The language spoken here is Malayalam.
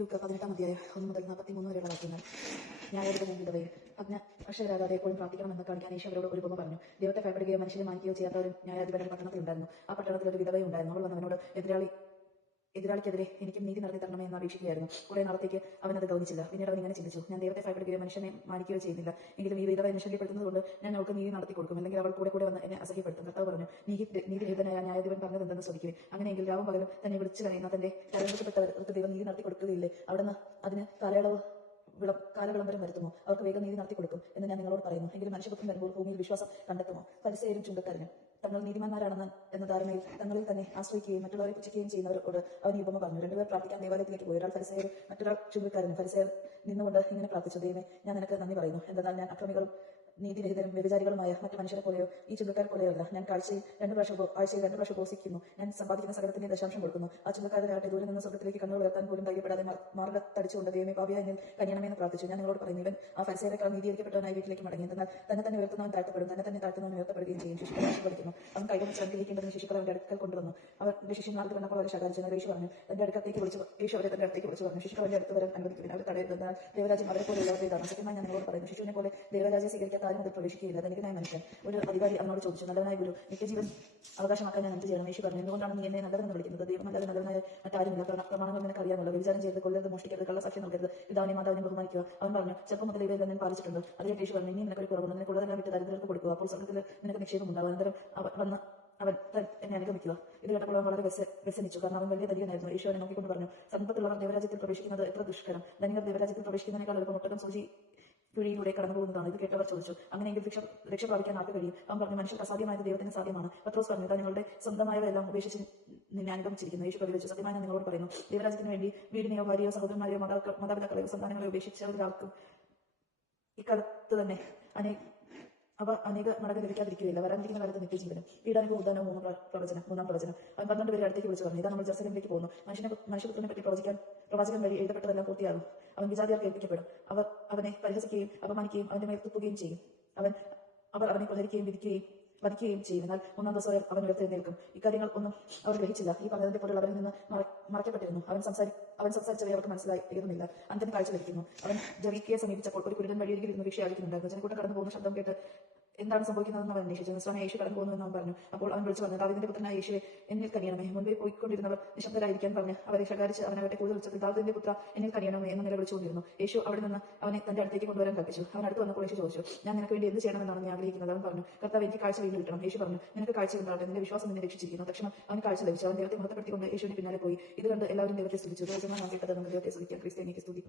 ലൂക്ക 18-ാം അധ്യായം 1 മുതൽ 43 വരെയുള്ള വാക്യങ്ങൾ. ന്യായാധിപനും വിധവയും അക്ഷയരാകാതെ എപ്പോഴും പ്രാർത്ഥിക്കണമെന്ന് കാണിക്കാൻ യേശു അവരോട് ഒരു ഉപമ പറഞ്ഞു. ദൈവത്തെ ഭയപ്പെടുകയോ മനുഷ്യനെ മാനിക്കുകയോ ചെയ്യാത്തവരും ന്യായാധിപന്റെ പട്ടണത്തിൽ ഉണ്ടായിരുന്നു. ആ പട്ടണത്തിൽ ഒരു വിധവയും ഉണ്ടായിരുന്നു. അവൾ വന്നവനോട് എതിരാളിക്കെതിരെ എനിക്കും നീതി നടത്തി തരണമേ എന്ന് അപേക്ഷിക്കുകയായിരുന്നു. കുറെ നാളത്തേക്ക് അവനത് ഗൗനിച്ചില്ല. പിന്നീട് അവൻ ഇങ്ങനെ ചിന്തിച്ചു, ഞാൻ ദൈവത്തെ ഭയപ്പെടുകയോ മനുഷ്യനെ മാനിക്കുകയോ ചെയ്യുന്നില്ല. എങ്കിലും ഈ വിധവ എന്നെ ശല്യപ്പെടുത്തുന്നതുകൊണ്ട് ഞാൻ അവൾക്ക് നീതി നടത്തി കൊടുക്കും, അല്ലെങ്കിൽ അവൾ കൂടെ വന്ന് എന്നെ അസഹ്യപ്പെടുത്തും. കർത്താവ് പറഞ്ഞു, നീതിരഹിതനായ ന്യായാധിപൻ പറഞ്ഞതെന്തെന്ന് ശ്രദ്ധിക്കുവിൻ. അങ്ങനെയെങ്കിൽ രാവും പകലും തന്നെ വിളിച്ചു കരയുന്ന തന്റെ തെരഞ്ഞെടുക്കപ്പെട്ടവർക്ക് ദൈവം നീതി നടത്തി കൊടുക്കുകയില്ലേ? അവിടുന്ന് അതിന് കാലവിളംബരം വരുത്തുമോ? അവർക്ക് വേഗം നീതി നടത്തി കൊടുക്കും എന്ന് ഞാൻ നിങ്ങളോട് പറയുന്നു. എങ്കിലും മനുഷ്യപുത്രൻ വരുമ്പോൾ ഭൂമിയിൽ വിശ്വാസം കണ്ടെത്തുമോ? ഫരിസേയരും ചുങ്കക്കാരനും തങ്ങൾ നീതിമാന്മാരാണെന്ന് എന്ന ധാരണയിൽ തങ്ങളിൽ തന്നെ ആശ്രയിക്കുകയും മറ്റുള്ളവരെ പുച്ഛിക്കുകയും ചെയ്യുന്നവരോട് അവൻ ഈ ഉപമ പറഞ്ഞു. രണ്ടുപേർ പ്രാർത്ഥിക്കാൻ ദേവാലയത്തിലേക്ക് പോയി. ഒരാൾ ഫരിസേയരും മറ്റൊരാൾ ചുങ്കക്കാരനും. ഫരിസേയർ നിന്നുകൊണ്ട് ഇങ്ങനെ പ്രാർത്ഥിച്ചു, ദൈവമേ, ഞാൻ നിനക്ക് നന്ദി പറയുന്നു, എന്തെന്നാൽ ഞാൻ അക്രമികളും നീതിരഹിതരും വ്യഭിചാരികളുമായ മറ്റു മനുഷ്യരെ പോലെയോ ഈ ചുങ്കക്കാരെ പോലെയല്ല. ഞാൻ ആഴ്ചയിൽ രണ്ട് പ്രാവശ്യം ഉപവസിക്കുന്നു. ഞാൻ സമ്പാദിക്കുന്ന സകലത്തിന്റെ ദശാംശം കൊടുക്കുന്നു. ആ ചുങ്കക്കാരനാകട്ടെ ദൂരെ നിന്ന് സ്വർഗ്ഗത്തിലേക്ക് കണ്ണുകൾ ഉയർത്താൻ പോലും ധൈര്യപ്പെടാതെ മാർഗത്തടിച്ചുകൊണ്ട് ദൈവമേ, പാപിയായി എന്നിൽ കനിയണമെന്ന് പ്രാർത്ഥിച്ചു. ഞാൻ നിങ്ങളോട് പറയുന്നു, ഇവൻ ആ ഫരിസേയരെക്കാൾ നീതീകരിക്കപ്പെട്ടവനായി വീട്ടിലേക്ക് മടങ്ങി. എന്നാൽ തന്നെ ഉയർത്തുന്നവൻ താഴ്ത്തപ്പെടും, തന്നെ താഴ്ത്തുന്നവൻ ഉയർത്തപ്പെടുകയും ചെയ്യും. ശിശുക്കളെ ആശീർവദിക്കുന്നു. അവൻ കൈകൊണ്ട് ശ്രദ്ധിക്കേണ്ടതിന് ശിശുക്കളെ അവന്റെ അടുക്കൽ കൊണ്ടുവന്നു. അവന്റെ ശിഷ്യന്മാർക്ക് കണ്ടപ്പോൾ അവരെ ശകാരിച്ചു. എന്നാൽ യേശു പറഞ്ഞു, യേശു അവരെ തന്റെ അടുത്തേക്ക് വിളിച്ചു പറഞ്ഞു, ശിശുക്കൾ അവന്റെ അടുത്ത് വരാൻ അനുവദിക്കുവിൻ, അവർ തടയരുതെന്നാൽ ദൈവരാജ്യം അവരെ പോലെയുള്ളവരുടേതാണ്. സത്യമായി ഞാൻ നിങ്ങളോട് പറയുന്നു, ശിശുവിനെ പോലെ ദൈവരാജ്യം സ്വീകരിക്കാത്ത ആരും അതിൽ പ്രവേശിക്കുകയില്ല. ധനികനായ മനുഷ്യൻ ഒരു അധികാരി അവനോട് ചോദിച്ചു, നല്ലവനായ ഗുരു, നിത്യജീവൻ അവകാശമാക്കാൻ ഞാൻ എന്ത് ചെയ്യണം? യേശു പറഞ്ഞു, എന്തുകൊണ്ടാണ് നീ എന്നെ നല്ലതെന്ന് വിളിക്കുന്നത്? ദൈവം നല്ലവനായ മറ്റാരുമില്ല. പ്രമാണങ്ങൾ നിനക്ക് അറിയാമല്ലോ. വ്യഭിചാരം ചെയ്യരുത്, കൊല്ലരുത്, മോഷ്ടിക്കരുത്, കള്ളസാക്ഷ്യം നൽകരുത്, പിതാവിനെയും മാതാവിനെയും ബഹുമാനിക്കുക. അവൻ പറഞ്ഞു, ചെറുപ്പം മുതൽ ഇവയെല്ലാം ഞാൻ പാലിച്ചിട്ടുണ്ട്. അതിൽ യേശു പറഞ്ഞു, ഇനിയും നിനക്കൊരു കുറവുണ്ട്. നിനക്ക് ഉള്ളതെല്ലാം വിട്ട് ദരിദ്രർക്ക് കൊടുക്കുക, അപ്പോൾ സ്വർഗ്ഗത്തിൽ നിനക്ക് നിക്ഷേപം ഉണ്ടാകും. അനന്തരം അവൻ എന്നെ അനുഗമിക്കുക. ഇത് കേട്ടപ്പോൾ അവൻ വളരെ വ്യസനിച്ചു, കാരണം അവൻ വലിയ ധനികനായിരുന്നു. യേശു അവനെ നോക്കിക്കൊണ്ട് പറഞ്ഞു, സമ്പത്തുള്ളവർ ദൈവരാജ്യത്തിൽ പ്രവേശിക്കുന്നത് എത്ര ദുഷ്കരം. ധനികർ ദൈവരാജ്യത്തിൽ പ്രവേശിക്കുന്നതിനേക്കാൾ എളുപ്പം ഒട്ടകം സൂചി കുഴിയിലൂടെ കടന്നു പോകുന്നതാണ്. ഇത് കേട്ടവർ ചോദിച്ചു, അങ്ങനെയെങ്കിൽ രക്ഷ പ്രാപിക്കാൻ ആർക്ക് കഴിയും? അവൻ പറഞ്ഞു, മനുഷ്യർക്ക് അസാധ്യമായത് ദൈവത്തിന് സാധ്യമാണ്. പത്രോസ് പറഞ്ഞു, ഇതാ നിങ്ങളുടെ സ്വന്തമായവയെല്ലാം ഉപേക്ഷിച്ച് നിന്നെ അനുഗമിച്ചിരിക്കുന്നു. യേശു പ്രതികരിച്ചു, സത്യമായി ഞാൻ നിങ്ങളോട് പറയുന്നു, ദൈവരാജ്യത്തിന് വേണ്ടി വീടിനെയോ ഭാര്യയോ സഹോദരന്മാരെയോ മാതാപിതാക്കളെയോ സന്താനങ്ങളെയോ ഉപേക്ഷിച്ചവരാർക്കും ഇക്കാലത്ത് തന്നെ അനേക മടങ്ങ് ലഭിക്കാതിരിക്കുകയില്ല. വരാനിരിക്കുന്ന കാലത്ത് നിത്യജീവനും. പീഡാനുഭവം ഉദ്ധാനവും മൂന്നാം പ്രവചനം. അവൻ 12 പേരെ അടുത്തേക്ക് വിളിച്ചു പറഞ്ഞു, ഇതാ നമ്മൾ ജെറുസലേമിലേക്ക് പോകുന്നു. മനുഷ്യപുത്രനെ പറ്റി പ്രവചകൻ വഴി എഴുതപ്പെട്ടതെല്ലാം പൂർത്തിയാകും. അവൻ വിജാതിയാർക്ക് ഏൽപ്പിക്കപ്പെടും. അവർ അവനെ പരിഹസിക്കുകയും അപമാനിക്കുകയും അവന്റെ മേൽ തുപ്പുകയും ചെയ്യും. അവർ അവനെ പ്രഹരിക്കുകയും വധിക്കുകയും ചെയ്യും. എന്നാൽ 3-ാം ദിവസം അവൻ ഉയർത്തെഴുന്നേൽക്കും. ഇക്കാര്യങ്ങൾ ഒന്നും അവർ ഗ്രഹിച്ചില്ല. ഈ പറഞ്ഞതിന്റെ പൊരുൾ അവരിൽ നിന്ന് മറയ്ക്കപ്പെട്ടിരുന്നു. അവൻ സംസാരിച്ചവരെ അവർക്ക് മനസ്സിലായിരുന്നില്ല. അന്തന് കാഴ്ച ലഭിക്കുന്നു. അവൻ ജവീക്കയെ സമീപിച്ചപ്പോൾ ഒരു കുരുടൻ വഴിയരികിൽ ഇരുന്ന് ഭിക്ഷ യാചിക്കുന്നുണ്ടായിരുന്നു. ജനക്കൂട്ടം കടന്നു പോകുന്ന ശബ്ദം കേട്ട് എന്താണ് സംഭവിക്കുന്നതെന്ന് അവൻ അന്വേഷിച്ചു. നസ്രായനായ യേശു കടന്നു പോകുന്നു എന്ന് അവൻ പറഞ്ഞു. അപ്പോൾ അവൻ വിളിച്ചു പറഞ്ഞു, ദാവീദിന്റെ പുത്രനായ യേശുവേ, എന്നിൽ കനിയണമേ. മുൻപേ പോയിക്കൊണ്ടിരുന്നവർ നിശബ്ദരായിരിക്കാൻ പറഞ്ഞ് അവരെ ശകാരിച്ച് അവനവരുടെ കൂടുതൽ ഉച്ചത്തിൽ, ദാവീദിന്റെ പുത്ര, എന്നിൽ കനിയണമേ എന്ന് നിലവിളിച്ചുകൊണ്ടിരുന്നു. യേശു അവിടെ നിന്ന് അവനെ തന്റെ അടുത്തേക്ക് കൊണ്ടുവരാൻ കൽപ്പിച്ചു. അവൻ അടുത്ത് വന്നപ്പോൾ യേശു ചോദിച്ചു, ഞാൻ നിനക്ക് വേണ്ടി എന്ത് ചെയ്യണമെന്നാണ് നീ ആഗ്രഹിക്കുന്നത്? അവൻ പറഞ്ഞു, കർത്താവ്, എനിക്ക് കാഴ്ച വീണ്ടും കിട്ടണം. യേശു പറഞ്ഞു, നിനക്ക് കാഴ്ച ഉണ്ടാവട്ടെ, നിന്റെ വിശ്വാസം നിന്നെ രക്ഷിച്ചിരിക്കുന്നു. തക്ഷണം അവന് കാഴ്ച ലഭിച്ചു. അവൻ ദൈവത്തെ മഹത്വപ്പെടുത്തിക്കൊണ്ട് യേശുവിന്റെ പിന്നാലെ പോയി. ഇത് കണ്ട് എല്ലാവരും ദൈവത്തെ സ്തുതിച്ചു. ദൈവജനങ്ങൾ കേട്ടത് നമ്മൾ ദൈവത്തെ സ്തുതിക്കാം. ക്രിസ്ത്യാനിക്ക് സ്തുതി.